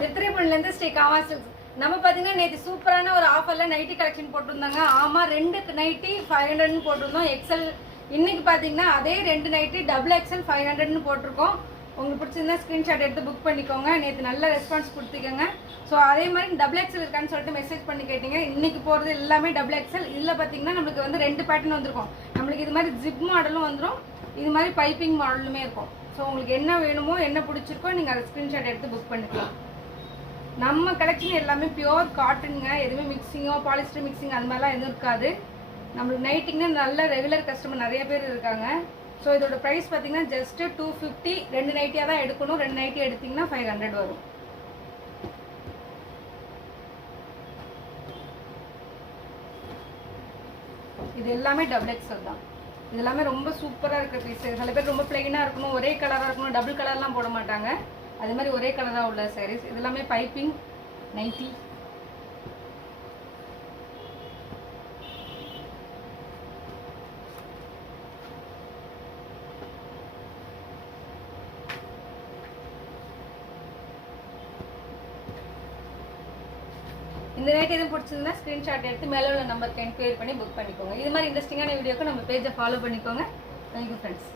திருத்துறைப்பூண்டிலேருந்து Sri commas. நம்ம பார்த்தீங்கன்னா நேற்று சூப்பரான ஒரு ஆஃபரில் நைட்டி கலெக்ஷன் போட்டிருந்தாங்க. ஆமாம், 2 நைட்டி 500ன்னு போட்டிருந்தோம். எக்ஸல். இன்னைக்கு பார்த்தீங்கன்னா அதே 2 நைட்டி டபுள் எக்ஸல் 500ன்னு போட்டிருக்கோம். உங்களுக்கு பிடிச்சிருந்தா ஸ்க்ரீன்ஷாட் எடுத்து புக் பண்ணிக்கோங்க. நேற்று நல்ல ரெஸ்பான்ஸ் கொடுத்துக்கோங்க. ஸோ அதே மாதிரி டபுள் எக்ஸல் இருக்கான்னு சொல்லிட்டு மெசேஜ் பண்ணி கேட்டீங்க. இன்னைக்கு போகிறது எல்லாமே டபுள் எக்ஸல். இதில் பார்த்தீங்கன்னா நம்மளுக்கு வந்து 2 பேட்டர்ன் வந்திருக்கும். நம்மளுக்கு இது மாதிரி ஜிப் மாடலும் வந்துடும், இது மாதிரி பைப்பிங் மாடலுமே இருக்கும். ஸோ உங்களுக்கு என்ன வேணுமோ, என்ன பிடிச்சிருக்கோ நீங்கள் அதை ஸ்க்ரீன்ஷாட் எடுத்து புக் பண்ணிக்கலாம். நம்ம கலெக்ஷன் எல்லாமே பியோர் காட்டனுங்க. எதுவுமே மிக்சிங்கோ பாலிஸ்டர் மிக்சிங் அது மாதிரிலாம் எதுவும் இருக்காது. நம்மளுக்கு நைட்டிங்னா நல்ல ரெகுலர் கஸ்டமர் நிறைய பேர் இருக்காங்க. ஸோ இதோட ப்ரைஸ் பார்த்தீங்கன்னா ஜஸ்ட்டு 250. 2 நைட்டியாக தான் எடுக்கணும். 2 நைட்டி எடுத்திங்கன்னா 500 வரும். இது எல்லாமே டபுள் எக்ஸல் தான். இது எல்லாமே ரொம்ப சூப்பராக இருக்கிற பீஸ். சில பேர் ரொம்ப பிளெயினாக இருக்கணும், ஒரே கலராக இருக்கணும், டபுள் கலர்லாம் போட மாட்டாங்க. அது மாதிரி ஒரே கலராக உள்ள சாரீஸ். இது எல்லாமே பைப்பிங் நைட்டி. இந்த நைட் எதுவும் பிடிச்சிருந்தா ஸ்க்ரீன்ஷாட் எடுத்து மேலே உள்ள நம்பருக்கு என்கொயரி பண்ணி புக் பண்ணிக்கோங்க. இது மாதிரி இன்ட்ரெஸ்டிங்கான வீடியோக்கு நம்ம பேஜை ஃபாலோ பண்ணிக்கோங்க. Thank you friends.